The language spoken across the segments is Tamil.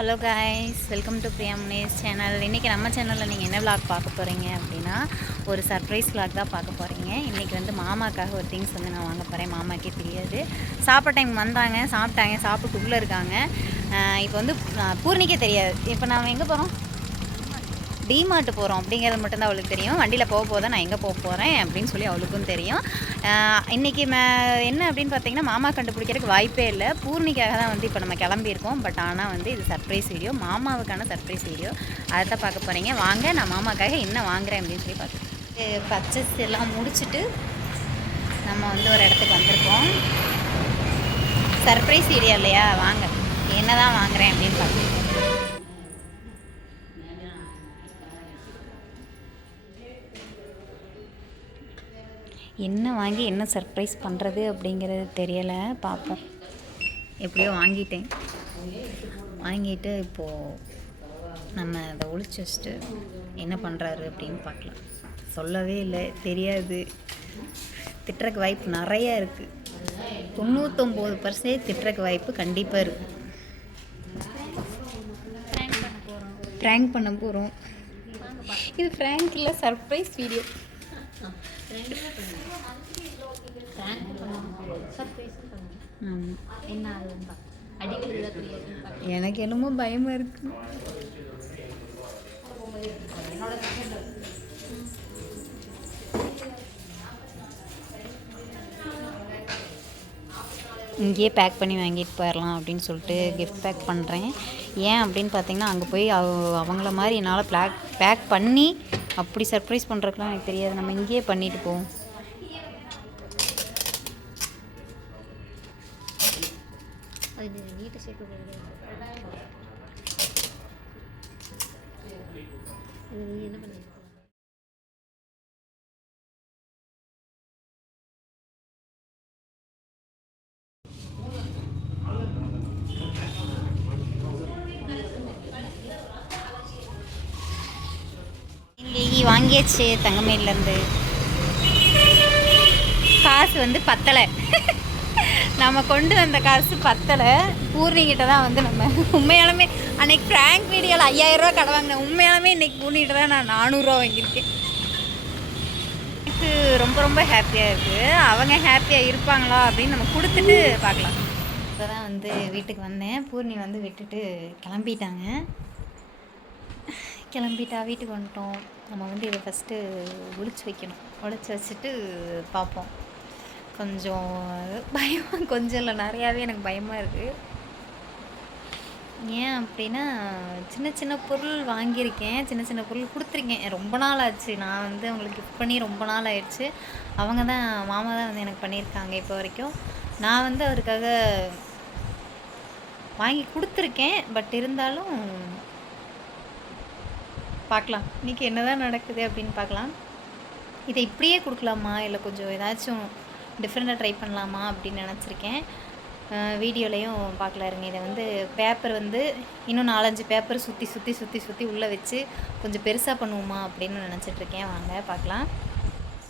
Hello guys, welcome to Priya Munesh channel. இன்றைக்கி நம்ம சேனலில் நீங்கள் என்ன விளாக் பார்க்க போகிறீங்க அப்படின்னா, ஒரு சர்ப்ரைஸ் விளாக் தான் பார்க்க போகிறீங்க. இன்றைக்கி வந்து மாமாக்காக ஒரு திங்ஸ் வந்து நான் வாங்க போகிறேன். மாமாக்கே தெரியாது. சாப்பிட்ட டைம் வந்தாங்க, சாப்பிட்டாங்க, சாப்பிட்டு உள்ளே இருக்காங்க. இப்போ வந்து பூர்ணிக்கே தெரியாது. இப்போ நான் எங்கே போகிறோம்? டிமார்ட் போகிறோம் அப்படிங்கிறது மட்டும்தான் அவளுக்கு தெரியும். வண்டியில் போதான் நான் எங்கே போகிறேன் அப்படின்னு சொல்லி அவளுக்கும் தெரியும். இன்றைக்கி என்ன அப்படின்னு பார்த்தீங்கன்னா, மாமா கண்டுபிடிக்கிறதுக்கு வாய்ப்பே இல்லை. பூர்ணிக்காக தான் வந்து இப்போ நம்ம கிளம்பியிருக்கோம். பட் ஆனால் வந்து இது சர்ப்ரைஸ் வீடியோ, மாமாவுக்கான சர்ப்ரைஸ் வீடியோ. அதை தான் பார்க்க போகிறீங்க. வாங்க, நான் மாமாக்காக என்ன வாங்குகிறேன் அப்படின்னு சொல்லி பார்க்குறேன். பர்ச்சேஸ் எல்லாம் முடிச்சுட்டு நம்ம வந்து ஒரு இடத்துக்கு வந்திருக்கோம். சர்ப்ரைஸ் வீடியோ இல்லையா? வாங்க, என்ன தான் வாங்குகிறேன் அப்படின்னு பார்க்குறேன். என்ன வாங்கி என்ன சர்ப்ரைஸ் பண்ணுறது அப்படிங்கிறது தெரியலை. பார்ப்போம். எப்படியோ வாங்கிட்டு இப்போது நம்ம அதை ஒழிச்சு வச்சுட்டு என்ன பண்ணுறாரு அப்படின்னு பார்க்கலாம். சொல்லவே இல்லை, தெரியாது. திட்டுறக்கு வாய்ப்பு நிறையா இருக்குது. 99% திட்டுறக்கு வாய்ப்பு கண்டிப்பாக இருக்குது. ப்ராங்க் பண்ண போகிறோம். இது ப்ராங்க் இல்லை, சர்ப்ரைஸ் வீடியோ. எனக்கு என்னமோ பயமாக இருக்கு. இங்கேயே பேக் பண்ணி வாங்கிட்டு போயிடலாம் அப்படின்னு சொல்லிட்டு கிஃப்ட் பேக் பண்ணுறேன். ஏன் அப்படின்னு பார்த்தீங்கன்னா, அங்கே போய் அவங்கள மாதிரி என்னால் பேக் பண்ணி அப்படி சர்ப்ரைஸ் பண்ணுறதுக்குலாம் எனக்கு தெரியாது. நம்ம இங்கேயே பண்ணிட்டு போவோம். இங்கே வாங்கியாச்சு தங்கமயிலேருந்து. காசு வந்து பத்தலை. நம்ம கொண்டு வந்த காசு பத்தலை. பூர்ணிகிட்ட தான் வந்து நம்ம உண்மையாலுமே அன்றைக்கி ப்ராங்க் வீடியோவில் 5000 ரூபா கடை வாங்கினேன். உண்மையாலுமே இன்றைக்கி பூர்ணிகிட்ட தான் நான் 400 ரூபா வாங்கியிருக்கேன். எனக்கு ரொம்ப ரொம்ப ஹாப்பியாக இருக்குது. அவங்க ஹாப்பியாக இருப்பாங்களா அப்படின்னு நம்ம கொடுத்துட்டு பார்க்கலாம். இப்போ தான் வந்து வீட்டுக்கு வந்தேன். பூர்ணி வந்து விட்டுட்டு கிளம்பிட்டா. வீட்டுக்கு வந்துட்டோம். நம்ம வந்து இதை ஃபஸ்ட்டு ஒழிச்சு வைக்கணும். ஒழிச்சு வச்சுட்டு பார்ப்போம். கொஞ்சம் கொஞ்சம் இல்லை, நிறையாவே எனக்கு பயமாக இருக்குது. ஏன் அப்படின்னா, சின்ன சின்ன பொருள் வாங்கியிருக்கேன், சின்ன சின்ன பொருள் கொடுத்துருக்கேன். ரொம்ப நாள் ஆச்சு. நான் வந்து அவங்களுக்கு கிஃப்ட் பண்ணி ரொம்ப நாள் ஆயிடுச்சு. மாமா தான் வந்து எனக்கு பண்ணியிருக்காங்க இப்போ வரைக்கும். நான் வந்து அவருக்காக வாங்கி கொடுத்துருக்கேன். பட் இருந்தாலும் பார்க்கலாம், இன்றைக்கி என்ன தான் நடக்குது அப்படின்னு பார்க்கலாம். இதை இப்படியே கொடுக்கலாமா, இல்லை கொஞ்சம் ஏதாச்சும் டிஃப்ரெண்ட்டாக ட்ரை பண்ணலாமா அப்படின்னு நினச்சிருக்கேன். வீடியோலையும் பார்க்கல இருங்க. இதை வந்து பேப்பர் வந்து இன்னும் 4-5 பேப்பர் சுற்றி உள்ளே வச்சு கொஞ்சம் பெருசாக பண்ணுவோமா அப்படின்னு நினச்சிட்ருக்கேன். வாங்க பார்க்கலாம்.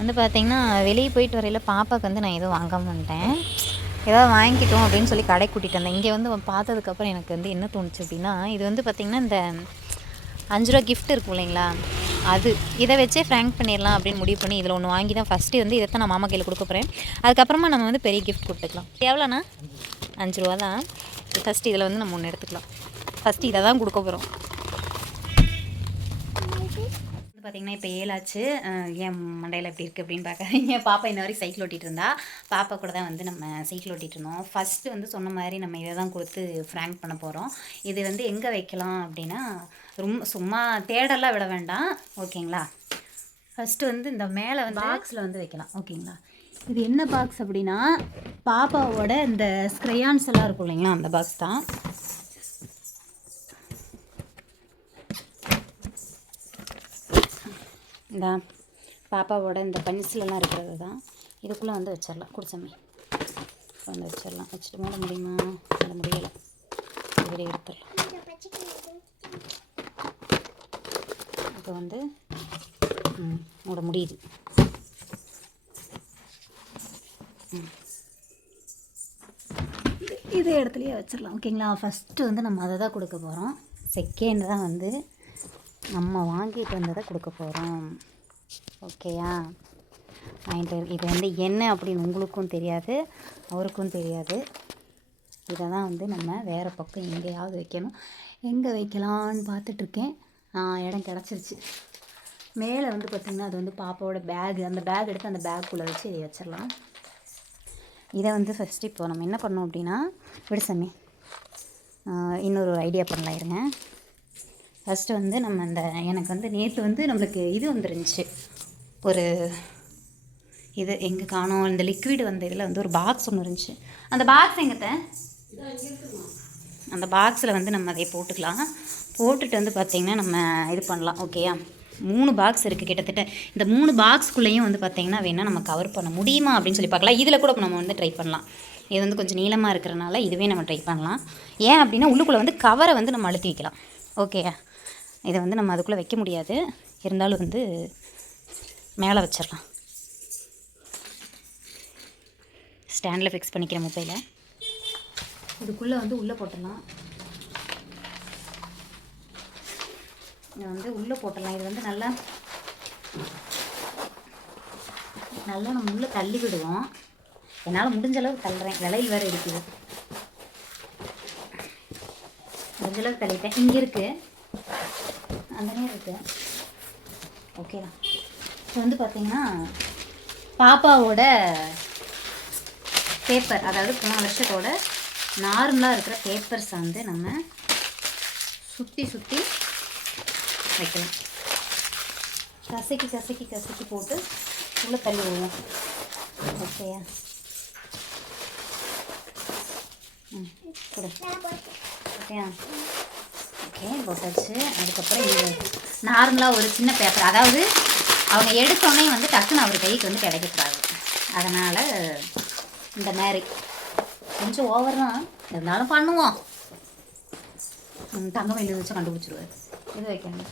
வந்து பார்த்திங்கன்னா, வெளியே போயிட்டு வரையில் பாப்பாவுக்கு வந்து நான் எதுவும் வாங்க மாட்டேன். ஏதாவது வாங்கிட்டோம் அப்படின்னு சொல்லி கடை கூட்டிகிட்டு வந்தேன். இங்கே வந்து பார்த்ததுக்கப்புறம் எனக்கு வந்து என்ன தோணுச்சு அப்படின்னா, இது வந்து பார்த்திங்கன்னா இந்த 5 ரூபா கிஃப்ட் இருக்கும் இல்லைங்களா, இதை வச்சே ஃப்ராங்க் பண்ணிடலாம் அப்படின்னு முடிவு பண்ணி இதில் ஒன்று வாங்கி தான் ஃபஸ்ட்டு வந்து இதை தான் நான் மாமா கையில் கொடுக்க போகிறேன். அதுக்கப்புறமா நம்ம வந்து பெரிய கிஃப்ட் கொடுத்துக்கலாம். எவ்வளோண்ணா? 5 ரூபா தான். ஃபஸ்ட்டு இதில் வந்து நம்ம ஒன்று எடுத்துக்கலாம். ஃபஸ்ட்டு இதை தான் கொடுக்க போகிறோம். பார்த்திங்கன்னா இப்போ 7 ஆச்சு. ஏன் மண்டையில் எப்படி இருக்குது அப்படின்னு பார்க்க, என் பாப்பா இன்ன வரைக்கும் சைக்கிள் ஓட்டிகிட்டு இருந்தா. பாப்பா கூட தான் வந்து நம்ம சைக்கிள் ஓட்டிகிட்டு இருந்தோம். ஃபஸ்ட்டு வந்து சொன்ன மாதிரி நம்ம இதை தான் கொடுத்து ஃப்ராங்க் பண்ண போகிறோம். இது வந்து எங்கே வைக்கலாம் அப்படின்னா, சும்மா தேடலாம் விட வேண்டாம், ஓகேங்களா? ஃபஸ்ட்டு வந்து இந்த மேலே வந்து பாக்ஸில் வந்து வைக்கலாம், ஓகேங்களா? இது என்ன பாக்ஸ் அப்படின்னா, பாப்பாவோட இந்த ஸ்க்ரையான்ஸ் எல்லாம் இருக்கும் இல்லைங்களா, அந்த பாக்ஸ் தான். இந்த பாப்பாவோட இந்த பென்சிலெல்லாம் இருக்கிறது தான். இதுக்குள்ளே வந்து வச்சிடலாம். குடிச்சமே வந்து வச்சிடலாம். வச்சுட்டு மூட முடியுமா? மூட முடியலை. இப்படி எடுத்துடலாம். இப்போ வந்து மூட முடியுது. இதே இடத்துலையே வச்சிடலாம். ஓகேங்களா? ஃபஸ்ட்டு வந்து நம்ம அதை தான் கொடுக்க போகிறோம். செகண்ட் தான் வந்து நம்ம வாங்கிட்டு வந்ததை கொடுக்க போகிறோம். ஓகேயா? வாங்கிட்டு இது வந்து என்ன அப்படின்னு உங்களுக்கும் தெரியாது, அவருக்கும் தெரியாது. இதை தான் வந்து நம்ம வேறு பக்கம் எங்கேயாவது வைக்கணும். எங்கே வைக்கலான்னு பார்த்துட்ருக்கேன். இடம் கிடச்சிருச்சு. மேலே வந்து பார்த்திங்கன்னா அது வந்து பாப்பாவோட பேகு, அந்த பேக் எடுத்து அந்த பேக்குள்ளே வச்சு இதை வச்சிடலாம். இதை வந்து ஃபஸ்ட்டு இப்போ நம்ம என்ன பண்ணோம் அப்படின்னா, விடுசாமி இன்னொரு ஐடியா பண்ணலாம் இருங்க. ஃபஸ்ட்டு வந்து நம்ம எனக்கு வந்து நேற்று வந்து நம்மளுக்கு இது வந்துருந்துச்சு, ஒரு இது எங்கே காணோம், இந்த லிக்விட் வந்த இதில் வந்து ஒரு பாக்ஸ் ஒன்று இருந்துச்சு. அந்த பாக்ஸ் எங்கிட்ட அந்த பாக்ஸில் வந்து நம்ம அதை போட்டுக்கலாம். போட்டுட்டு வந்து பார்த்திங்கன்னா நம்ம இது பண்ணலாம். ஓகேயா? 3 பாக்ஸ் இருக்குது கிட்டத்தட்ட. இந்த 3 பாக்ஸ்க்குள்ளேயும் வந்து பார்த்திங்கன்னா வேணால் நம்ம கவர் பண்ண முடியுமா அப்படின்னு சொல்லி பார்க்கலாம். இதில் கூட நம்ம வந்து ட்ரை பண்ணலாம். இது வந்து கொஞ்சம் நீளமாக இருக்கிறனால இதுவே நம்ம ட்ரை பண்ணலாம். ஏன் அப்படின்னா உள்ளுக்குள்ளே வந்து கவரை வந்து நம்ம அழுத்தி வைக்கலாம். ஓகேயா? இதை வந்து நம்ம அதுக்குள்ளே வைக்க முடியாது, இருந்தாலும் வந்து மேலே வச்சிடலாம். ஸ்டாண்டில் ஃபிக்ஸ் பண்ணிக்கிற மொபைலை இதுக்குள்ளே வந்து உள்ளே போட்டுடலாம். இதை வந்து உள்ளே போட்டுடலாம். இது வந்து நல்லா நம்ம உள்ளே தள்ளி விடுவோம். என்னால் முடிஞ்ச அளவுக்கு தள்ளுறேன், விலையில் வேறு இருக்குது. முடிஞ்ச அளவுக்கு தள்ளிட்டேன். இங்கே இருக்குது, அந்த நேரம் இருக்குது. ஓகேதான். இப்போ வந்து பார்த்திங்கன்னா பாப்பாவோட பேப்பர், அதாவது போன வருஷத்தோட நார்மலாக இருக்கிற பேப்பர்ஸை வந்து நம்ம சுற்றி வைக்கலாம். கசக்கி போட்டு உள்ளே தள்ளி விடுவோம். ஓகேயா? ஓகேயா? ஓகே, போட்டாச்சு. அதுக்கப்புறம் இது நார்மலாக ஒரு சின்ன பேப்பர், அதாவது அவங்க எடுத்தோடனே வந்து டக்குன்னு அவர் கைக்கு வந்து கிடைக்கக்கூடாது. அதனால் இந்த மாதிரி கொஞ்சம் ஓவர் தான் இருந்தாலும் பண்ணுவோம். தங்கம் வெளியே வச்சு கண்டுபிடிச்சிருவாரு. இது வைக்கணும்.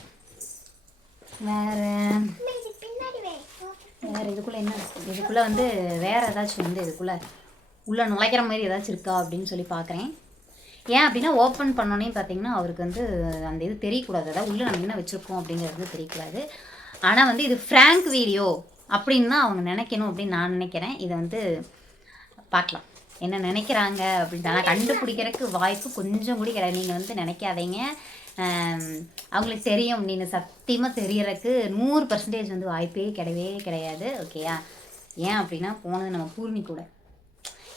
வேறு இதுக்குள்ளே என்ன இருக்குது? இதுக்குள்ளே வந்து வேறு ஏதாச்சும் வந்து இதுக்குள்ளே உள்ளே நுழைக்கிற மாதிரி ஏதாச்சும் இருக்கா அப்படின்னு சொல்லி பார்க்குறேன். ஏன் அப்படின்னா ஓப்பன் பண்ணோன்னே பார்த்தீங்கன்னா அவருக்கு வந்து அந்த இது தெரியக்கூடாது, அதாவது உள்ளே நம்ம என்ன வச்சுருக்கோம் அப்படிங்கிறது தெரியக்கூடாது. ஆனால் வந்து இது ஃப்ராங்க் வீடியோ அப்படின்னு தான் அவங்க நினைக்கணும் அப்படின்னு நான் நினைக்கிறேன். இதை வந்து பார்க்கலாம் என்ன நினைக்கிறாங்க அப்படின்னு. ஆனால் கண்டுபிடிக்கிறதுக்கு வாய்ப்பு கொஞ்சம் கூட கிடையாது. நீங்கள் வந்து நினைக்காதீங்க அவங்களுக்கு தெரியும் அப்படின்னு. சத்தியமாக தெரியறதுக்கு 100% வந்து வாய்ப்பே கிடையாது. ஓகேயா? ஏன் அப்படின்னா போனது நம்ம பூர்ணி கூட,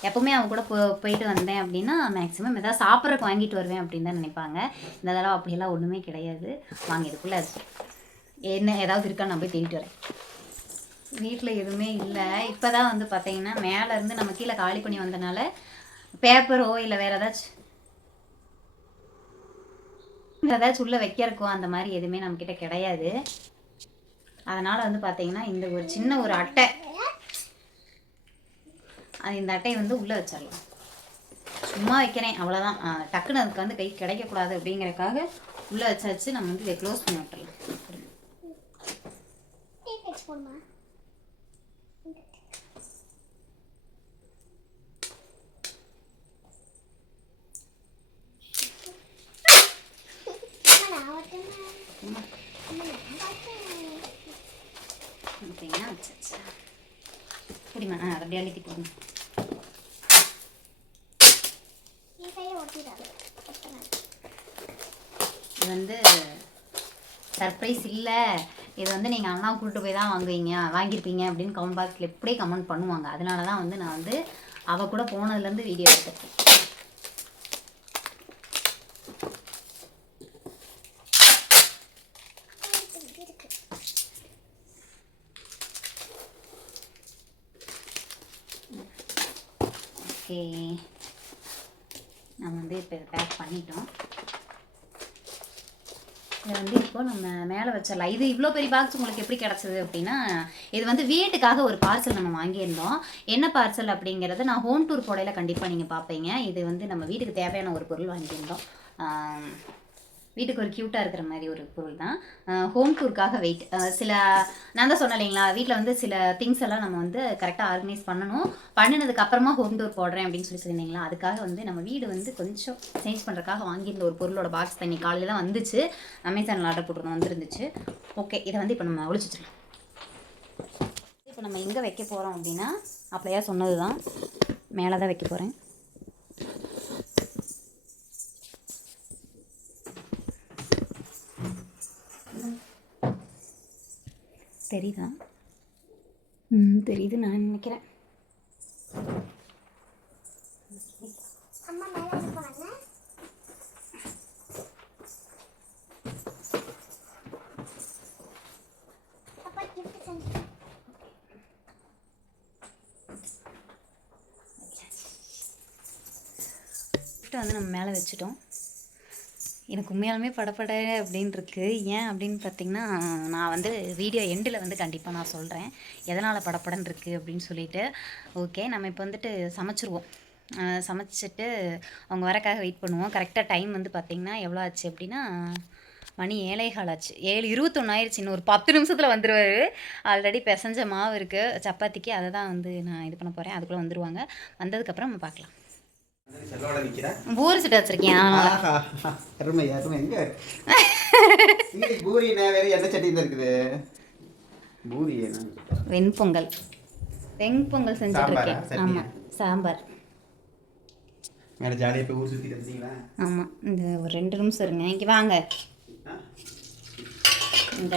எப்போவுமே அவங்க கூட போயிட்டு வந்தேன் அப்படின்னா மேக்ஸிமம் ஏதாவது சாப்பிட்றதுக்கு வாங்கிட்டு வருவேன் அப்படின்னு தான் நினைப்பாங்க. இந்த தடவை அப்படியெல்லாம் ஒன்றுமே கிடையாது. வாங்க இதுக்குள்ளே என்ன ஏதாவது இருக்கான்னு நான் போய் தேடிட்டு வரேன். வீட்டில் எதுவுமே இல்லை. இப்போ தான் வந்து பார்த்தீங்கன்னா மேலேருந்து நம்ம கீழே காலி பண்ணி வந்தனால பேப்பரோ இல்லை வேறு ஏதாச்சும் உள்ளே வைக்கிறக்கோ அந்த மாதிரி எதுவுமே நம்மக்கிட்ட கிடையாது. அதனால் வந்து பார்த்தீங்கன்னா இந்த ஒரு சின்ன ஒரு அட்டை, இந்த அட்டையை வந்து உள்ளே வச்சிடலாம். சும்மா வைக்கிறேன் அவ்வளோதான். டக்குன்னு அதுக்கு வந்து கை கிடைக்கக்கூடாது அப்படிங்கிறதுக்காக உள்ளே வச்சாச்சு. நம்ம வந்து இதை க்ளோஸ் பண்ணி விட்டுறலாம். அப்படின்னா வச்சாச்சு. புரியுமா? அதை அப்படியே அழுத்தி போடுங்க. இது வந்து சர்ப்ரைஸ் இல்லை, இது வந்து நீங்கள் அண்ணா கூப்பிட்டு போய் தான் வாங்கியிருப்பீங்க அப்படின்னு கமெண்ட் பாக்ஸில் எப்படியே கமெண்ட் பண்ணுவாங்க. அதனால தான் வந்து நான் வந்து அவள் கூட போனதுலேருந்து வீடியோ எடுத்துருக்கேன். ஓகே, நம்ம வந்து இப்போ இதை பேக் பண்ணிட்டோம். இதை வந்து இப்போ நம்ம மேலே வச்சிடலாம். இது இவ்வளோ பெரிய பாக்ஸ் உங்களுக்கு எப்படி கிடச்சிது அப்படின்னா, இது வந்து வீட்டுக்காக ஒரு பார்சல் நம்ம வாங்கியிருந்தோம். என்ன பார்சல் அப்படிங்கிறத நான் ஹோம் டூர் போடையில் கண்டிப்பாக நீங்கள் பார்ப்பீங்க. இது வந்து நம்ம வீட்டுக்கு தேவையான ஒரு பொருள் வாங்கியிருந்தோம். வீட்டுக்கு ஒரு க்யூட்டாக இருக்கிற மாதிரி ஒரு பொருள் தான். ஹோம் டூருக்காக வெயிட். சில நான் தான் சொன்னேன் இல்லைங்களா, வீட்டில் வந்து சில திங்ஸ் எல்லாம் நம்ம வந்து கரெக்டாக ஆர்கனைஸ் பண்ணணும். பண்ணினதுக்கு அப்புறமா ஹோம் டூர் போடுறேன் அப்படின்னு சொல்லியிருந்தீங்களா, அதுக்காக வந்து நம்ம வீடு வந்து கொஞ்சம் சேஞ்ச் பண்ணுறதுக்காக வாங்கியிருந்த ஒரு பொருளோட பாக்ஸ் தண்ணி காலையில் தான் வந்துச்சு. அமேசானில் ஆர்டர் போட்டுருந்தோம், வந்துருந்துச்சு. ஓகே, இதை வந்து இப்போ நம்ம ஒழிச்சு வச்சுக்கலாம். இப்போ நம்ம எங்கே வைக்க போகிறோம் அப்படின்னா, அப்படியா சொன்னது தான், மேலே தான் வைக்க போகிறேன். தெரியுதா? தெரியுது நான் நினைக்கிறேன். வந்து நம்ம மேலே வச்சுட்டோம். எனக்கு உண்மையாலுமே படப்பட அப்படின்னு இருக்குது. ஏன் அப்படின்னு பார்த்திங்கன்னா, நான் வந்து வீடியோ எண்டில் வந்து கண்டிப்பாக நான் சொல்கிறேன் எதனால் படப்படன்னு இருக்குது அப்படின்னு சொல்லிட்டு. ஓகே, நம்ம இப்போ வந்துட்டு சமைச்சிருவோம். சமைச்சிட்டு அவங்க வரக்காக வெயிட் பண்ணுவோம். கரெக்டாக டைம் வந்து பார்த்திங்கன்னா எவ்வளோ ஆச்சு அப்படின்னா, மணி 7:15 ஆச்சு. 7:21 ஆயிடுச்சு. இன்னும் ஒரு 10 நிமிஷத்தில் வந்துடுவார். ஆல்ரெடி பிசைஞ்ச மாவு இருக்குது சப்பாத்திக்கு, அதை தான் வந்து நான் இது பண்ண போகிறேன். அதுக்குள்ளே வந்துடுவாங்க. வந்ததுக்கப்புறம் நம்ம பார்க்கலாம். பூரி சுட்டு வச்சிருக்கேன். அருமை அருமை. எங்க பூரி வேற என்ன சட்டி இருக்குது? பூரி வெண்பொங்கல் செஞ்சுட்டு இருக்கேன். ஆமாம், சாம்பார். மேலே ஜாலியாக போய் ஊர் சுற்றிட்டு இருந்தீங்களா? ஆமாம், இந்த ஒரு 2 நிமிஷம் இருங்க, இங்கே வாங்க. இந்த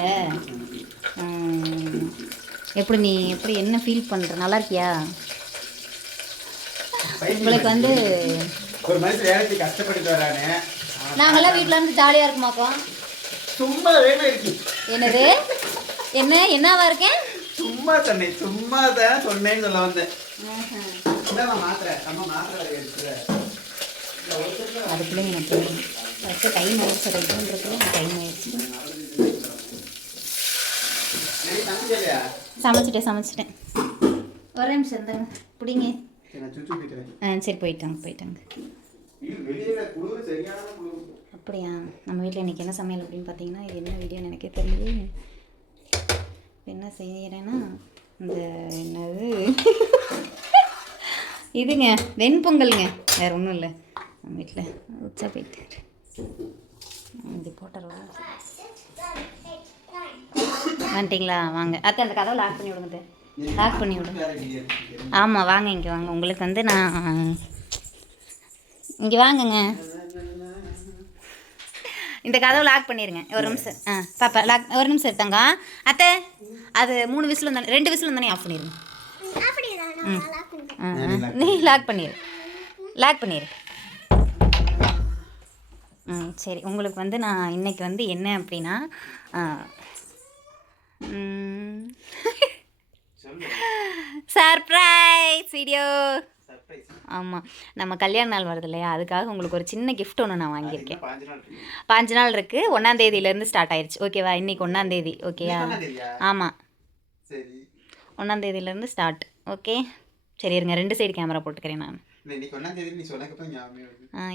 எப்படி என்ன ஃபீல் பண்ணுற? நல்லா இருக்கியா? உங்களுக்கு வந்து ஒரு மனுஷன் வேலைக்கு கஷ்டப்பட்டு வரானே, நாங்களாம் வீட்டில் இருந்து ஜாலியாக இருக்குமாக்கோ? சும்மா வேணும் இருக்கு. என்னது? என்னவா இருக்கேன்? சும்மா தான் சொன்னேன்னு சொல்ல வந்தேன். மாத்திரை அதுக்குள்ளே எனக்கு ஃபஸ்ட்டு டைம் ஆயிடுச்சு. ரைட்டுன்றதுக்குள்ளே எனக்கு டைம் ஆயிடுச்சு. சமைச்சிட்டேன். ஒரு நிமிஷம் இருந்தாங்க பிடிங்க. சரி, போயிட்டாங்க. அப்படியா? நம்ம வீட்டில் இன்றைக்கி என்ன சமையல் அப்படின்னு பார்த்தீங்கன்னா, இது என்ன வீடியோன்னு எனக்கே தெரியல. என்ன செய்கிறேன்னா, இந்த என்னது இதுங்க வெண்பொங்கலுங்க, வேறு ஒன்றும் இல்லை. நம்ம வீட்டில் உச்சா போயிட்டு இது போட்டுறோம். வந்துட்டிங்களா? வாங்க அத்தை, அந்த கதவை லாக் பண்ணி விடுங்க. லாக் பண்ணி விடுங்க. ஆமாம், வாங்க, இங்கே வாங்க. உங்களுக்கு வந்து நான் இங்கே வாங்குங்க. இந்த கதவை லாக் பண்ணிடுங்க. ஒரு நிமிஷம். பாப்பா லாக், ஒரு நிமிஷம் எடுத்தாங்க அத்தை. அது 3 விசில் வந்தானே, 2 விசில் வந்தானே ஆஃப் பண்ணிடுங்க. நீ லாக் பண்ணிடு. சரி, உங்களுக்கு வந்து நான் இன்றைக்கி வந்து என்ன அப்படின்னா, சர்ப்ரைஸ் வீடியோ. ஆமாம், நம்ம கல்யாண நாள் வருது இல்லையா, அதுக்காக உங்களுக்கு ஒரு சின்ன கிஃப்ட் ஒன்று நான் வாங்கியிருக்கேன். 5 நாள் இருக்குது. 1ஆம் தேதியிலேருந்து ஸ்டார்ட் ஆயிடுச்சு. ஓகேவா? இன்றைக்கி 1ஆம் தேதி. ஓகேயா? ஆமாம், 1ஆம் தேதியிலேருந்து ஸ்டார்ட். ஓகே, சரி இருங்க, 2 சைடு கேமரா போட்டுக்கிறேன் நான்.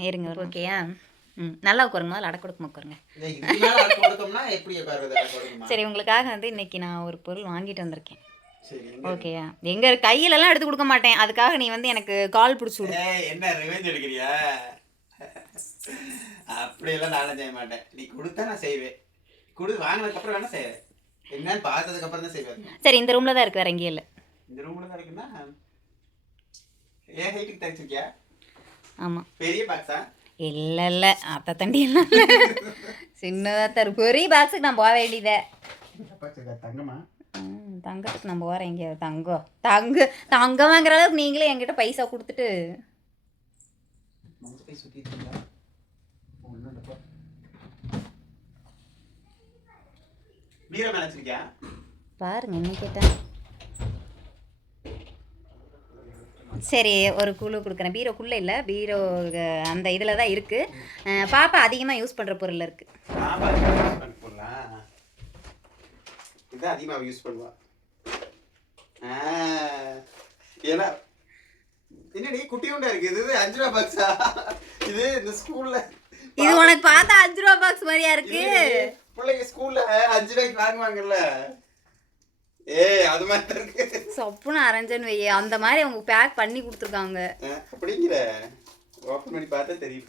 இருங்க. ஓகேயா? நல்லா உட்காருங்க. முதல்ல அடை கொடுக்க உட்காருங்க. சரி, உங்களுக்காக வந்து இன்னைக்கு நான் ஒரு பொருள் வாங்கிட்டு வந்திருக்கேன். ஓகேயா? எங்க கையிலலாம் எடுத்து கொடுக்க மாட்டேன். அதுக்காக நீ வந்து எனக்கு கால் பிடிச்சி விடு. என்ன ரிவெஞ்ச் எடுக்கிறியா? அப்படியெல்லாம் நானும் செய்ய மாட்டேன். நீ கொடுத்தா நான் செய்வேன். வாங்கினதுக்கு அப்புறம் வேணா செய்வேன். என்னன்னு பார்த்ததுக்கு அப்புறம் தான் செய்வேன். சரி, இந்த ரூம்ல தான் இருக்கு, வேற எங்கேயும் இல்லை. இந்த ரூம்ல தான் இருக்குன்னா ஏன் ஹைட்டுக்கு தச்சிருக்கியா? ஆமாம். பெரிய பாக்ஸா? இல்லை அத்தை தண்டி எல்லாம் சின்னதாக தான். பெரிய பாக்ஸுக்கு நான் போக வேண்டியதே. தங்கமா? தங்கத்துக்கு நம்ம போகிறேன். எங்கே தங்கம் வாங்குற அளவுக்கு நீங்களே என்கிட்ட பைசா கொடுத்துட்டு பாருங்க. என்ன கேட்டேன்? சரி, ஒரு குழு கொடுக்குறேன். பீரோக்குள்ளே இல்லை, பீரோ அந்த இதில் தான் இருக்குது. பாப்பா அதிகமாக யூஸ் பண்ணுற பொருள் இருக்குது. இதான் அதிகமாக யூஸ் பண்ணுவா. ஏன்னா என்னடி குட்டியுண்டா இருக்கு. இது 5 ரூபா பாக்ஸா? இது இந்த ஸ்கூல்ல இது உனக்கு பார்த்தா 5 ரூபா பாக்ஸ் மாதிரியா இருக்கு? பிள்ளைங்க ஸ்கூல்ல 5 ரூபாய்க்கு வாங்குவாங்கல்ல, அது மாதிரி இருக்கு. சொப்புன்னு அரைஞ்சன்னு வை, அந்த மாதிரி அவங்க பேக் பண்ணி கொடுத்துருக்காங்க. அப்படிங்கிற ஓப்பன் பண்ணி பார்த்தா தெரியும்.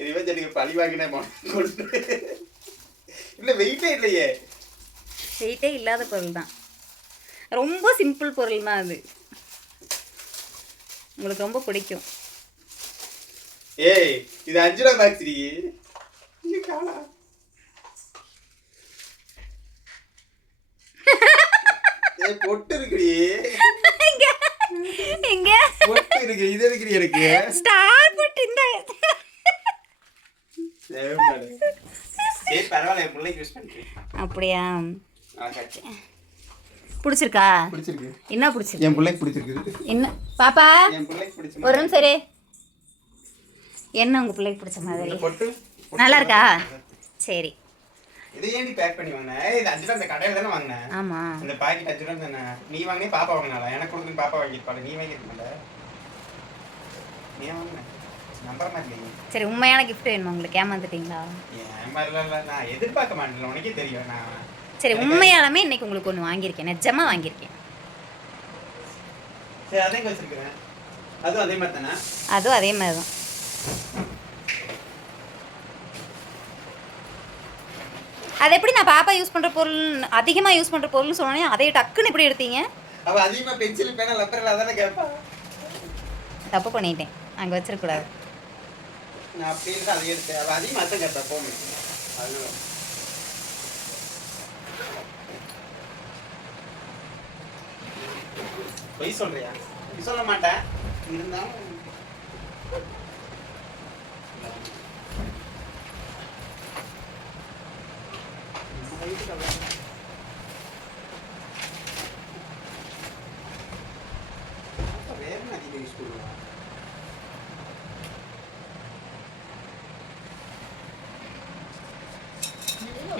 இனிமே சரி பழி வாங்கினேன் இல்லை, வெயிட்டே இல்லையே. வெயிட்டே இல்லாத பொருள் தான், ரொம்ப சிம்பிள் பொருள் தான் அது. உங்களுக்கு ரொம்ப பிடிக்கும். இது 5 ரூபா பாக்ஸ் காணா. பொட்டு இருக்குடி, எங்க பொட்டு இருக்கு. இது இருக்குடி எனக்கு ஸ்டார் பொட்டு. இந்த பரவாயில்ல, என் பிள்ளைக்கு யூஸ் பண்ணிட்டு. அப்படியா? பிடிச்சிருக்கா? பிடிச்சிருக்கு. என்ன பிடிச்சிருக்கு? என் பிள்ளைக்கு பிடிச்சிருக்கு. என்ன பாப்பா? என் பிள்ளைக்கு பிடிச்ச ஒரு நிமிஷம் சரி. என்ன உங்க பிள்ளைக்கு பிடிச்ச மாதிரி? பொட்டு நல்லா இருக்கா? சரி. இதை ஏன்டி பேக் பண்ணி வாங்கின? இது 5 ரூபா இந்த கடையில் தானே வாங்கினேன். ஆமா, இந்த பாக்கெட் 5 ரூபா தானே. நீ வாங்கினே பாப்பா வாங்கினால, எனக்கு கொடுத்து பாப்பா வாங்கிருப்பாள். நீ வாங்கிருக்கல, நீ வாங்கின நம்புற மாதிரி இல்லையே. சரி, உண்மையான கிஃப்ட் வேணுமா உங்களுக்கு? ஏமாந்துட்டீங்களா? ஏன் மாதிரிலாம் இல்லை, நான் எதிர்பார்க்க மாட்டேன், உனக்கே தெரியும். நான் சரி, உண்மையாலுமே இன்னைக்கு உங்களுக்கு ஒன்று வாங்கியிருக்கேன், நிஜமா வாங்கியிருக்கேன். சரி, அதே வச்சிருக்கிறேன். அதுவும் அதே மாதிரி தானே? அதுவும் அதே மாதிரி தான். அது எப்படி நான் பாப்பா யூஸ் பண்ணுற பொருள், அதிகமாக யூஸ் பண்ணுற பொருள்னு சொன்னோன்னே அதை டக்குன்னு இப்படி எடுத்தீங்க? அவள் அதிகமாக பென்சில் பேனா லப்பரில் அதானே கேட்பா. தப்பு பண்ணிட்டேன், அங்கே வச்சிருக்கூடாது. நான் அப்படி இருந்தால் அதை எடுத்தேன். அவள் அதிகமாக தான் கேட்பா போமே. அதனால பொய் சொல்றியா? பொய் சொல்ல மாட்டேன், இருந்தாலும்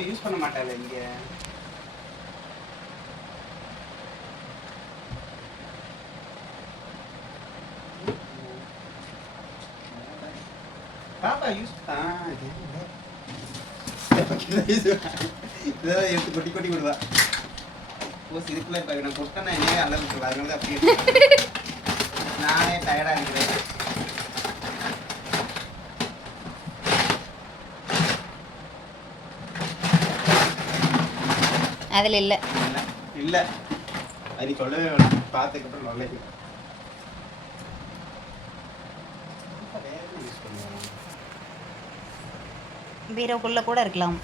யூஸ் பண்ண மாட்டாங்க இங்க. பாப்பா யூஸ் இதெல்லாம் எடுத்து கொட்டி கொட்டி விடுவா. இதுக்குள்ள இப்போ நான் கொட்டனா என்னையே அல்ல விட்டுருவா. அதனால தான் அப்படியே நானே டயர்டாக இருக்கிறேன். அதில் இல்லை இல்லை, அது சொல்லவே வேணாம். பார்த்ததுக்கப்புறம் நல்லது. பீரோக்குள்ளே கூட இருக்கலாம்.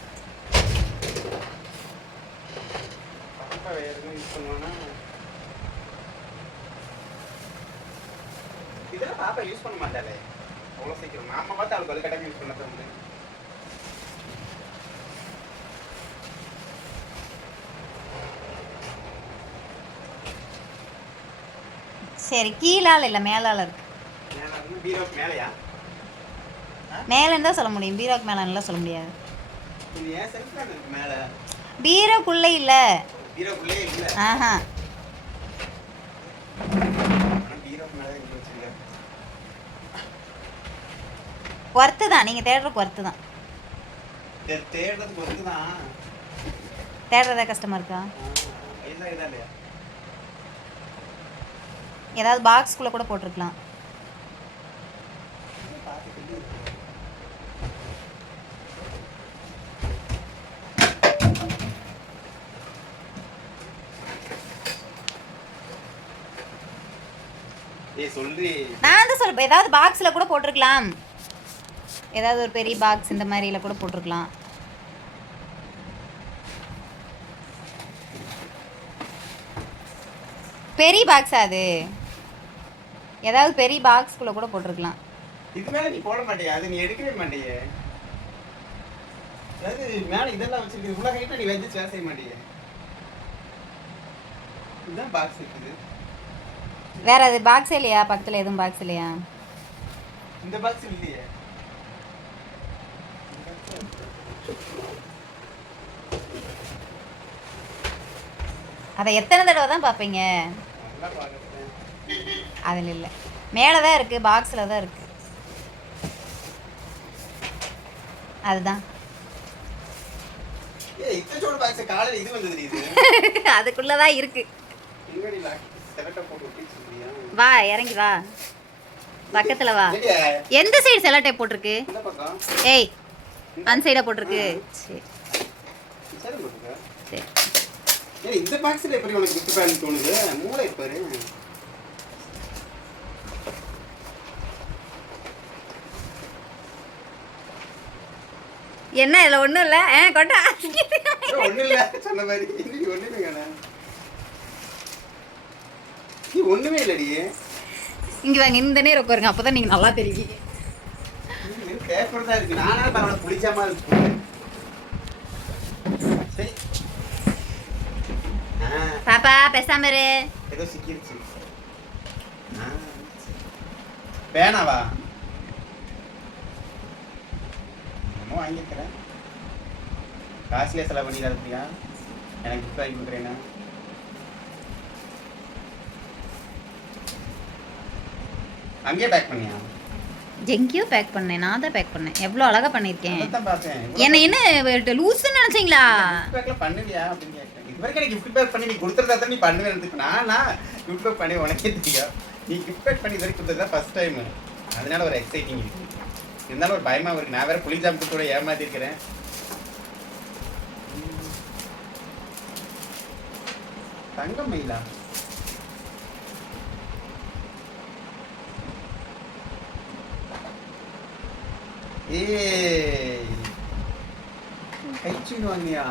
இதெல்லாம் பாப்பா யூஸ் பண்ண மாட்டாளே அவ்வளோ சீக்கிரம். நாம பார்த்து அவளுக்கு அது கட்டாயம் யூஸ் பண்ண தோணுது. சரி, கீழால் இல்லை மேலால் இருக்கு. பீரோக்கு மேலையா? மேலேன்னு தான் சொல்ல முடியும், பீரோக்கு மேலாம் சொல்ல முடியாது. ஏன் செல்ஃப் இருக்கு மேலே? பீரோக்குள்ளே இல்லை. பீரோக்குள்ளே இல்லை. ஆஹா, பீரோக்கு மேலே இருக்கு வச்சுருக்க. ஒர்த்து தான், நீங்கள் தேடுறதுக்கு ஒர்த்து தான். தேடுறதுக்கு ஒர்த்து தான். தேடுறதா கஷ்டமாக இருக்கா? இல்லை இதா இல்லையா? ஏதாவது பாக்ஸ்குள்ளே கூட போட்டிருக்கலாம். நான் தான் சொல்றேன், ஏதாவது பாக்ஸில் கூட போட்டிருக்கலாம். ஏதாவது ஒரு பெரிய பாக்ஸ் இந்த மாதிரில கூட போட்டிருக்கலாம். பெரிய பாக்ஸா அது? ஏதாவது பெரிய பாக்ஸ்குள்ளே கூட போட்டிருக்கலாம். இது மேலே நீ போட மாட்டியா? அது நீ எடுக்கவே மாட்டியே. அதாவது மேலே இதெல்லாம் வச்சிருக்கு, இவ்வளோ ஹைட்டாக நீ வச்சு வேலை செய்ய மாட்டியே. இதுதான் பாக்ஸ் இருக்குது. வேற அது பாக்ஸ் இல்லையா? பக்கத்தில் எதுவும் பாக்ஸ் இல்லையா? இந்த பாக்ஸ் இல்லையே. அதை எத்தனை தடவை தான் பார்ப்பீங்க? அதில் இல்லை, மேலே தான் இருக்குது, பாக்ஸில் தான் இருக்குது. அதுதான் ஏய் இந்த சோடு பாக்ஸ் காலையில இது வந்தது இது அதுக்குள்ளதான் இருக்கு. எங்கடி லாக் செலக்ட் போட்டு வச்சிருக்கியா? வா இறங்கி வா, பக்கத்துல வா. ஏடியா எந்த சைடு செலோ டேப் போட்டிருக்கு? இந்த பக்கம் ஏய் அந்த சைடா போட்டிருக்கு. சரி சரி போட்டுக்க. சரி. ஏய் இந்த பாக்ஸ்ல எப்படி உனக்கு கிஃப்ட் பேக் தோணுது? மூளை பாரு. என்ன இதுல ஒண்ணும் இல்ல. கொட்டா ஒண்ணு இல்ல சொன்ன மாதிரி இன்னைக்கு ஒண்ணுமே காணோம். நீ ஒண்ணுமே இல்லடி. இங்க வாங்க, இந்த நேரம் உட்காருங்க, அப்பதான் நீங்க நல்லா தெரியுங்க. இது பேப்பர் தான் இருக்கு. நானே பரவாயில்ல புளிச்சாம இருக்கு. சரி. பாப்பா பேசாம இரு. ஏதோ சிக்கிருச்சு. பேனாவா? என்னமோ வாங்கியிருக்கிறேன். காசுலேயே செலவு பண்ணிடாது பிரியா. எனக்கு கிஃப்ட் வாங்கி கொடுக்குறேன்னா அங்கேயே பேக் பண்ணியா? எங்கேயோ பேக் பண்ணேன், நான் தான் பேக் பண்ணேன். எவ்வளோ அழகா பண்ணியிருக்கேன். அதான் பார்த்தேன். என்ன என்ன லூசுன்னு நினைச்சீங்களா? கிஃப்ட் பேக்ல பண்ணுவியா அப்படின்னு கேட்டேன். இது வரைக்கும் எனக்கு கிஃப்ட் பேக் பண்ணி நீ கொடுத்துறதா தான் நீ பண்ணுவேன். நான் கிஃப்ட் பேக் பண்ணி உனக்கே தெரியும். நீ கிஃப்ட் பேக் பண்ணி இது வரைக்கும் கொடுத்தது தான் ஃபர்ஸ்ட் டைம். அதனால ஒரு எக்ஸைட்டிங் இருக்கு. இருந்தாலும் ஒரு பயமா இருக்கு. நான் வேற புளிஜாம் கூட ஏமாத்திருக்கிறேன். தங்கம் மயிலா? ஏய் கைச்சுன்னு வாங்கியா?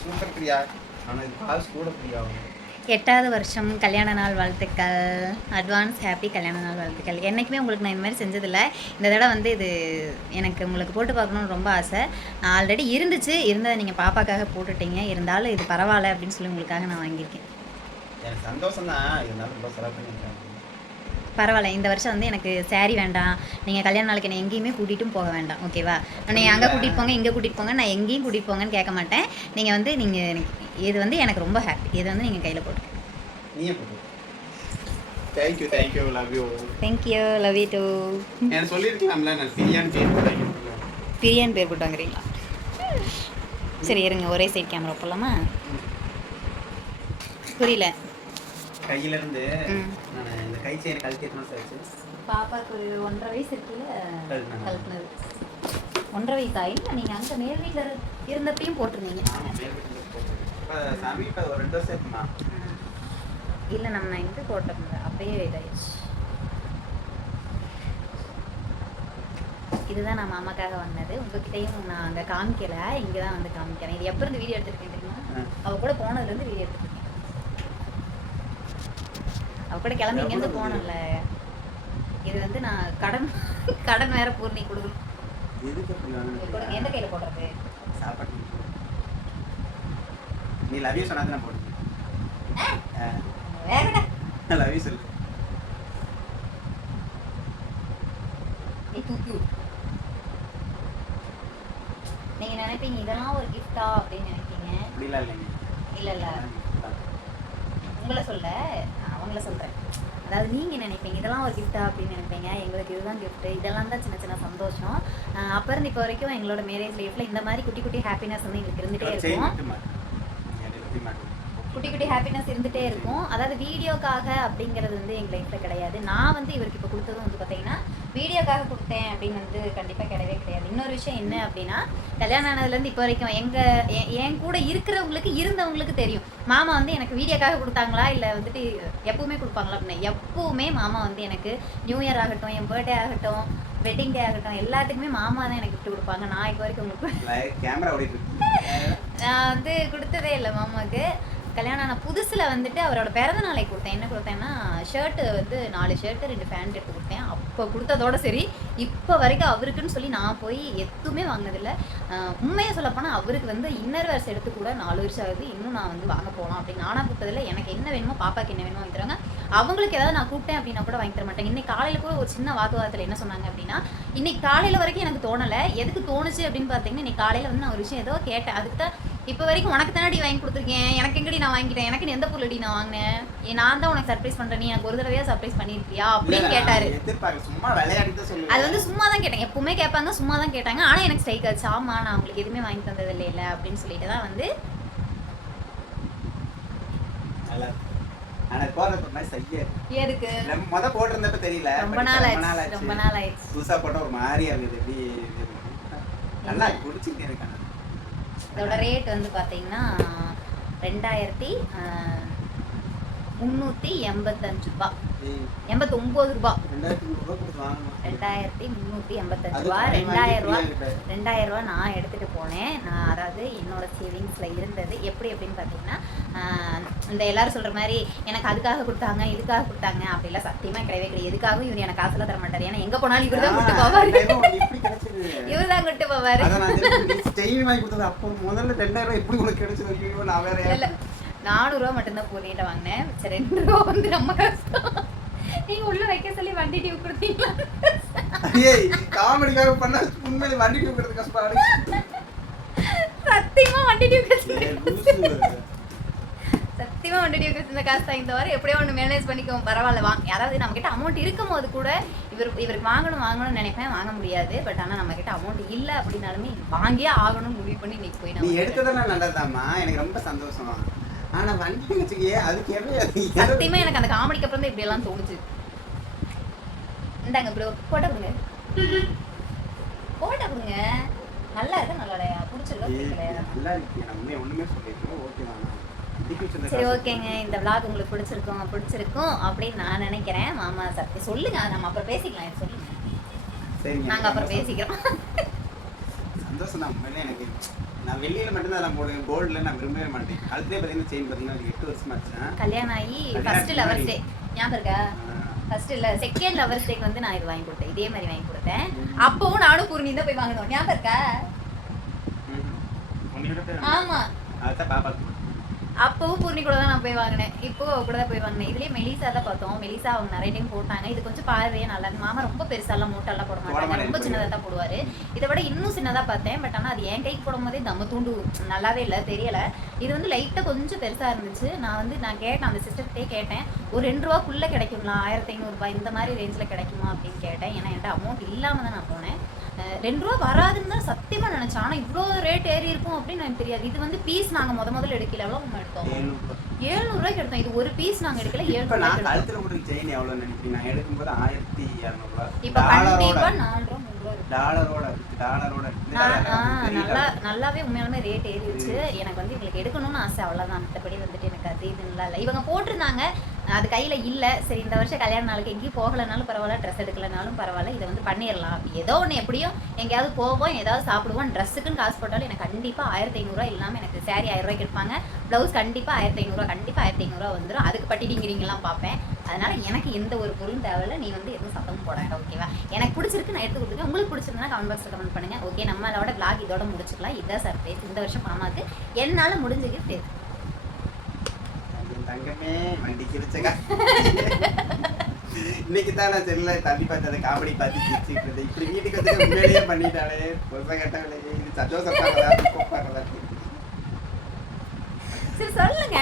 சூப்பர் பிரியா. ஆனால் இது காசு கூட பிரியா. 8வது வருஷம் கல்யாண நாள் வாழ்த்துக்கள். அட்வான்ஸ் ஹாப்பி கல்யாண நாள் வாழ்த்துக்கள். என்றைக்குமே உங்களுக்கு நான் இந்த மாதிரி செஞ்சதில்லை. இந்த தடவை வந்து இது எனக்கு உங்களுக்கு போட்டு பார்க்கணுன்னு ரொம்ப ஆசை. நான் ஆல்ரெடி இருந்ததை நீங்கள் பாப்பாக்காக போட்டுட்டீங்க. இருந்தாலும் இது பரவாயில்ல அப்படின்னு சொல்லி உங்களுக்காக நான் வாங்கியிருக்கேன். எனக்கு சந்தோஷம் தான். இருந்தாலும் ரொம்ப செலவு பண்ணியிருக்கேன். பரவாயில்ல, இந்த வருஷம் வந்து எனக்கு saree வேண்டாம், நீங்கள் கல்யாண நாளுக்கு என்னை எங்கேயுமே கூட்டிகிட்டும் போக வேண்டாம், ஓகேவா? நீங்கள் அங்கே கூட்டிகிட்டு போங்க, இங்கே கூட்டிகிட்டு போங்க, நான் எங்கேயும் கூட்டிகிட்டு போங்கன்னு கேட்க மாட்டேன். நீங்கள் வந்து இது வந்து எனக்கு ரொம்ப ஹாப்பி. இது வந்து நீங்கள் கையில் போட்டு. நீயே போட்டு. Thank you love you. Thank you love you too. எனக்கு சொல்லியிருக்கலாம்ல, நான் பிரியான்னு பேர் போட்டு. பிரியாணி பேர் போட்டு வாங்குறீங்களா? சரி இருங்க, ஒரே சைட் கேமரா போடலாமா? புரியல. கையில இருந்து நான் இந்த கை செயின் கழட்டி எத்தனை வருஷம் ஆச்சு? பாப்பாவுக்கு ஒரு 1.5 வயசு இருக்குல்ல, கழட்டினது. 1.5 வயசா? இல்லை நீங்கள் அங்கே மேல் வீட்டில் இருந்தப்பையும் போட்டிருந்தீங்க. சமீப ஒரு 2 வருஷம் இருக்குமா? இல்லை நம்ம இங்கே போட்டிருந்தேன், அப்பயே இதாயிடுச்சு. இதுதான் நான் மாமாக்காக வந்தது. உங்ககிட்டையும் நான் அங்கே காமிக்கலை, இங்கே தான் வந்து காமிக்கிறேன். இது எப்போ இருந்து வீடியோ எடுத்துருக்கேன் தெரியுமா? அவ கூட போனதுலேருந்து வீடியோ எடுத்துருக்கேன். அவ கூட கிளம்பி இங்கேருந்து போனோம்ல. இது வந்து நான் கடன் வேற பூர்ணி கொடுக்கணும். எந்த கையில் போடுறது? சாப்பாடு நீ லவ் யூ சொன்னா தான் போடுறேன். லவ் யூ சொல்லு. நீங்க நினைப்பீங்க இதெல்லாம் ஒரு கிஃப்டா அப்படின்னு நினைப்பீங்க. அப்படிலாம் இல்லைங்க. இல்ல உங்களை சொல்ல, அவங்கள சொல்றேன். அதாவது நீங்க நினைப்பீங்க இதெல்லாம் ஒரு கிஃப்டா அப்படின்னு நினைப்பீங்க. எங்களுக்கு இதுதான் கிஃப்ட், இதெல்லாம் தான் சின்ன சின்ன சந்தோஷம். அப்ப இருந்து இப்போ வரைக்கும் எங்களோட மேரேஜ் லைஃப்ல இந்த மாதிரி குட்டி குட்டி ஹாப்பினஸ் வந்து எங்களுக்கு இருந்துட்டே இருக்கும். குட்டி குட்டி ஹாப்பினஸ் இருந்துகிட்டே இருக்கும். அதாவது வீடியோக்காக அப்படிங்கிறது வந்து எங்கள் லைஃப்பில் கிடையாது. நான் வந்து இவருக்கு இப்போ கொடுத்ததும் வந்து பார்த்தீங்கன்னா வீடியோக்காக கொடுத்தேன் அப்படின்னு வந்து கண்டிப்பாக கிடையவே கிடையாது. இன்னொரு விஷயம் என்ன அப்படின்னா, கல்யாணம் ஆனதுலேருந்து இப்போ வரைக்கும் என் கூட இருக்கிறவங்களுக்கு இருந்தவங்களுக்கு தெரியும் மாமா வந்து எனக்கு வீடியோக்காக கொடுத்தாங்களா இல்லை வந்துட்டு எப்பவுமே கொடுப்பாங்களா அப்படின்னு. எப்பவுமே மாமா வந்து எனக்கு நியூ இயர் ஆகட்டும், என் பர்த்டே ஆகட்டும், வெட்டிங் டே ஆகட்டும், எல்லாத்துக்குமே மாமா தான் எனக்கு கிஃப்ட் கொடுப்பாங்க. நான் இப்போ வரைக்கும் உங்களுக்கு நான் வந்து கொடுத்ததே இல்லை மாமாவுக்கு. கல்யாணம் ஆன புதுசில் வந்துட்டு அவரோட பிறந்த நாளை கொடுத்தேன். என்ன கொடுத்தேன்னா ஷர்ட்டு வந்து 4 ஷர்ட்டு 2 பேண்ட் எடுத்து கொடுத்தேன். அப்போ கொடுத்ததோட சரி, இப்போ வரைக்கும் அவருக்குன்னு சொல்லி நான் போய் எதுவுமே வாங்கினதில்லை. உண்மையாக சொல்லப்போனால் அவருக்கு வந்து இன்னர் வேர்ஸ் எடுத்து கூட 4 வருஷம் ஆகுது. இன்னும் நான் வந்து வாங்க போகலாம் அப்படின்னு நானாக கொடுத்ததில்லை. எனக்கு என்ன வேணுமோ, பாப்பாவுக்கு என்ன வேணுமோ வாங்கி தருவாங்க. அவங்களுக்கு ஏதாவது நான் கூப்பிட்டேன் அப்படின்னா கூட வாங்கி தர மாட்டேங்க. இன்னைக்கு காலையில் கூட ஒரு சின்ன வாக்குவாதத்தில் என்ன சொன்னாங்க அப்படின்னா, இன்னைக்கு காலையில் வரைக்கும் எனக்கு தோணலை, எதுக்கு தோணுச்சு அப்படின்னு பார்த்தீங்கன்னா, இன்னைக்கு காலையில் வந்து நான் ஒரு விஷயம் ஏதோ கேட்டேன். அதுக்கு தான் இப்போ வரைக்கும் உனக்கு தானடி வாங்கி கொடுத்துருக்கேன், எனக்கு எங்கடி நான் வாங்கிட்டேன், எனக்கு எந்த பொருளடி நான் வாங்கினேன், நான் தான் உனக்கு சர்ப்ரைஸ் பண்ணுறேன், நீ எனக்கு ஒரு தடவையா சர்ப்ரைஸ் பண்ணியிருக்கியா அப்படின்னு கேட்டாரு. சும்மா விளையாடிட்டு சொல்லுவேன். அது வந்து சும்மா தான் கேட்டேன், எப்பவுமே கேட்பாங்க, சும்மா தான் கேட்டாங்க. ஆனால் எனக்கு ஸ்ட்ரைக் ஆச்சு, ஆமா நான் உங்களுக்கு எதுவுமே வாங்கி தந்தது இல்லை அப்படின்னு சொல்லிட்டு தான் வந்து எதுக்கு போட்டிருந்தப்ப தெரியல. ரொம்ப நாள் ஆயிடுச்சு. புதுசா போட்ட ஒரு மாதிரியா இருக்குது. எப்படி நல்லா குடிச்சுக்கிட்டே இருக்காங்க. இதோட ரேட் வந்து பார்த்தீங்கன்னா 2385 ரூபாய், 89 ரூபாய், 2385 ரூபாய், 2000 ரூபாய் நான் எடுத்துட்டு போனேன். நான் அதாவது என்னோட சேவிங்ஸ்ல இருந்தது. எப்படி அப்படின்னு பார்த்தீங்கன்னா, இந்த எல்லாரும் சொல்ற மாதிரி எனக்கு அதுக்காக கொடுத்தாங்க இதுக்காக கொடுத்தாங்க அப்படிலாம் சத்தியமா கிடையவே கிடையாது. எதுக்காகவும் இவர் எனக்கு காசுலாம் தர மாட்டாரு. ஏன்னா எங்க போனாலும் இவர் தான் கூட்டு போவாரு, இவர் தான் கூட்டு போவாரு. அப்போ முதல்ல 2000 ரூபாய் எப்படி உனக்கு கிடைச்சது? நான் வேற இல்ல 400 ரூபா மட்டும்தான் பூர்ணிகிட்ட வாங்கினேன். சரி 2 ரூபா வந்து நம்ம கஷ்டம். நீங்க உள்ள வைக்க சொல்லி வண்டி டியூ கொடுத்தீங்களா? காமெடிக்காக பண்ணா உண்மையிலே வண்டி டியூ கொடுத்து கஷ்டப்படு. சத்தியமா வண்டி டியூ சத்தியமா வண்டி டியூ இந்த காசு தான் இந்த வாரம் எப்படியோ ஒன்று மேனேஜ் பண்ணிக்கோங்க, பரவாயில்ல வாங்க. அதாவது நம்ம கிட்ட அமௌண்ட் இருக்கும் போது கூட இவருக்கு வாங்கணும்னு நினைப்பேன், வாங்க முடியாது. பட் ஆனால் நம்ம கிட்ட அமௌண்ட் இல்லை அப்படின்னாலுமே வாங்கியே ஆகணும் முடிவு பண்ணி இன்னைக்கு போய் நீ எடுத்ததெல்லாம் நல்லதாம்மா, எனக்கு ரொம்ப சந்தோஷமா. ஆனா வண்டி வச்சுக்கே அதுக்கு எப்படி? சத்தியமா எனக்கு அந்த காமெடிக்கு அப்புறம் தான் இப்படி எல்லாம் தோணுச்சு. இந்தாங்க ப்ரோ போட்டோ கொடுங்க, போட்டோ கொடுங்க. நல்லா இருக்கு, நல்லா இல்லையா? பிடிச்சிருக்கா? நல்லா இருக்கு. நம்ம ஒண்ணுமே சொல்லிருக்கோம். ஓகே தானா? சரி ஓகேங்க, இந்த vlog உங்களுக்கு பிடிச்சிருக்கும் அப்படின்னு நான் நினைக்கிறேன். மாமா சத்தி சொல்லுங்க, நம்ம அப்புறம் பேசிக்கலாம். சொல்லுங்க, சரிங்க, நாங்க அப்புறம் பேசிக்கிறோம். சந்தோஷம் தான் உண்மையிலே. எனக்கு நான் வெள்ளியில மட்டும் தான் போடுவேன், கோல்டுல நான் விரும்பவே மாட்டேன். அதுலேயே பார்த்தீங்கன்னா செயின் பார்த்தீங்கன்னா 8 வருஷமா ஆச்சு. கல்யாணம் ஆகி ஃபர்ஸ்ட் லவர்ஸ் டே ஞாபகம் இருக்கா? ஃபர்ஸ்ட் இல்ல செகண்ட் லவர்ஸ் டேக்கு வந்து நான் இது வாங்கி கொடுத்தேன், இதே மாதிரி வாங்கி கொடுத்தேன். அப்பவும் நானும் பூர்ணி தான் போய் வாங்கினோம், ஞாபகம் இருக்கா? ஆமா, அதான் பாப்பா அப்பவும் பூர்ணி கூட தான் நான் போய் வாங்கினேன், இப்போ கூட தான் போய் வாங்கினேன். இதுலேயே மெலிசா தான் பார்த்தோம். மெலிசா அவங்க நிறைய டைம் போட்டாங்க. இது கொஞ்சம் பார்வையே நல்லா இருக்கு. மாமா ரொம்ப பெருசாலாம் மூட்டெல்லாம் போட மாட்டாங்க, ரொம்ப சின்னதாக தான் போடுவார். இதை விட இன்னும் சின்னதாக பார்த்தேன். பட் ஆனால் அது என் கைக்கு போடும் போதே தம்ம தூண்டு நல்லாவே இல்லை, தெரியலை. இது வந்து லைட்டாக கொஞ்சம் பெருசாக இருந்துச்சு. நான் கேட்டேன், அந்த சிஸ்டர்கிட்டே கேட்டேன், ஒரு 2 ரூபாக்குள்ளே கிடைக்குங்களா, 1500 ரூபாய் இந்த மாதிரி ரேஞ்சில் கிடைக்குமா அப்படின்னு கேட்டேன். ஏன்னா என்கிட்ட அமௌண்ட் இல்லாமல் தான் நான் போனேன். 2 ரூபா வராதுன்னு தான் சத்தியமாக நினச்சேன். ஆனால் இவ்வளோ ரேட் ஏறி இருக்கும் அப்படின்னு எனக்கு தெரியாது. இது வந்து பீஸ் நாங்கள் முதல்ல எடுக்கல, எவ்வளோ நம்ம எடுத்தோம்? 700 ரூபாய்க்கு எடுத்தோம். இது ஒரு பீஸ் நாங்கள் எடுக்கல, 700 ரூபாய்க்கு கழுத்துல போட்டு செயின் எவ்வளோ நினைக்கிறீங்க? நான் எடுக்கும்போது 1200 ரூபாய். இப்போ கண்டிப்பாக 4 ரூபா 3 ரூபா டாலரோட நல்லாவே உண்மையாலுமே ரேட் ஏறிடுச்சு. எனக்கு வந்து இவங்களுக்கு எடுக்கணும்னு ஆசை, அவ்வளோதான். மற்றபடி வந்துட்டு எனக்கு அது இதுலாம் இல்லை. இவங்க போட்டிருந்தாங்க, அது கையில் இல்லை. சரி இந்த வருஷம் கல்யாண நாளுக்கு எங்கேயும் போகலைனாலும் பரவாயில்ல, ட்ரெஸ் எடுக்கலைனாலும் பரவாயில்ல, இதை வந்து பண்ணிடலாம். ஏதோ ஒன்று எப்படியும் எங்கேயாவது போவோம், ஏதாவது சாப்பிடுவோம். ட்ரெஸ்ஸுக்குன்னு காசு போட்டாலும் எனக்கு கண்டிப்பாக 1500 ரூபா இல்லாமல் எனக்கு சாரி 1000 ரூபாய்க்கு எடுப்பாங்க. ப்ளவுஸ் கண்டிப்பாக 1500 ரூபா, கண்டிப்பாக 1500 ரூபா வந்துடும். அதுக்கு பட்டிடிங்கிறீங்களாம் பார்ப்பேன். அதனால எனக்கு எந்த ஒரு பொருளும் தேவையில்லை. நீ வந்து எதுவும் சத்தமும் போடாங்க, ஓகேவா? எனக்கு பிடிச்சிருக்கு, நான் எடுத்து கொடுத்துருக்கேன். உங்களுக்கு பிடிச்சிருந்தா கமெண்ட் பாக்ஸில் கமெண்ட் பண்ணுங்க. ஓகே, நம்மளோட vlog இதோட முடிச்சுக்கலாம். இதுதான் சர்ப்ரைஸ் இந்த வருஷம் மாமாவுக்கு என்னால் முடிஞ்ச கிஃப்ட் இது. தங்கமே வண்டி கிழிச்சக்கா. இன்னைக்கு தான் நான் செல்ல தள்ளி பார்த்ததை காமெடி பார்த்து சிரிச்சுக்கிட்டு இப்படி வீட்டுக்கு வந்து உண்மையிலேயே பண்ணிட்டாலே பொருசை கட்டவில்லை. இது சந்தோஷம். சரி சொல்லுங்க,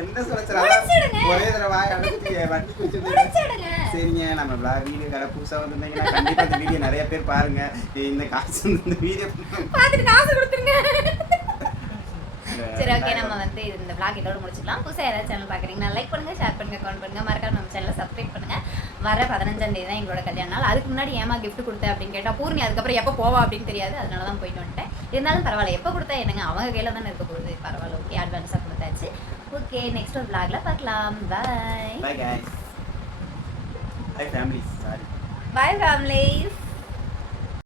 என்ன சொல்ல ஒரே தடவை வாய் அடைச்சி வண்டி குடிச்சிட்டு. சரிங்க, நம்ம வீடியோ கடை புதுசாக வந்துருந்தீங்கன்னா கண்டிப்பாக இந்த வீடியோ நிறைய பேர் பாருங்க. இந்த காசு இந்த வீடியோ பார்த்துட்டு காசு கொடுத்துருங்க. சரி ஓகே, நம்ம வந்து இந்த vlog இதோட முடிச்சுக்கலாம். புதுசாக யாராவது சேனல் பார்க்குறீங்கன்னா லைக் பண்ணுங்க, ஷேர் பண்ணுங்க, கமெண்ட் பண்ணுங்க. மறக்காம நம்ம சேனலை சப்ஸ்கிரைப் பண்ணுங்க. வர 15ஆம் தேதி தான் எங்களோட கல்யாண நாள். அதுக்கு முன்னாடி ஏமா கிஃப்ட் கொடுத்தேன் அப்படின்னு கேட்டால் பூர்ணி அதுக்கப்புறம் எப்போ போவா அப்படின்னு தெரியாது, அதனால தான் போயிட்டு வந்துட்டேன். இருந்தாலும் பரவாயில்ல, எப்போ கொடுத்தா என்னங்க, அவங்க கையில் தானே இருக்க போகுது, பரவாயில்ல. ஓகே, அட்வான்ஸாக கொடுத்தாச்சு. ஓகே, நெக்ஸ்ட் ஒரு vlogல பார்க்கலாம். Bye bye guys. Bye family. Sorry bye families.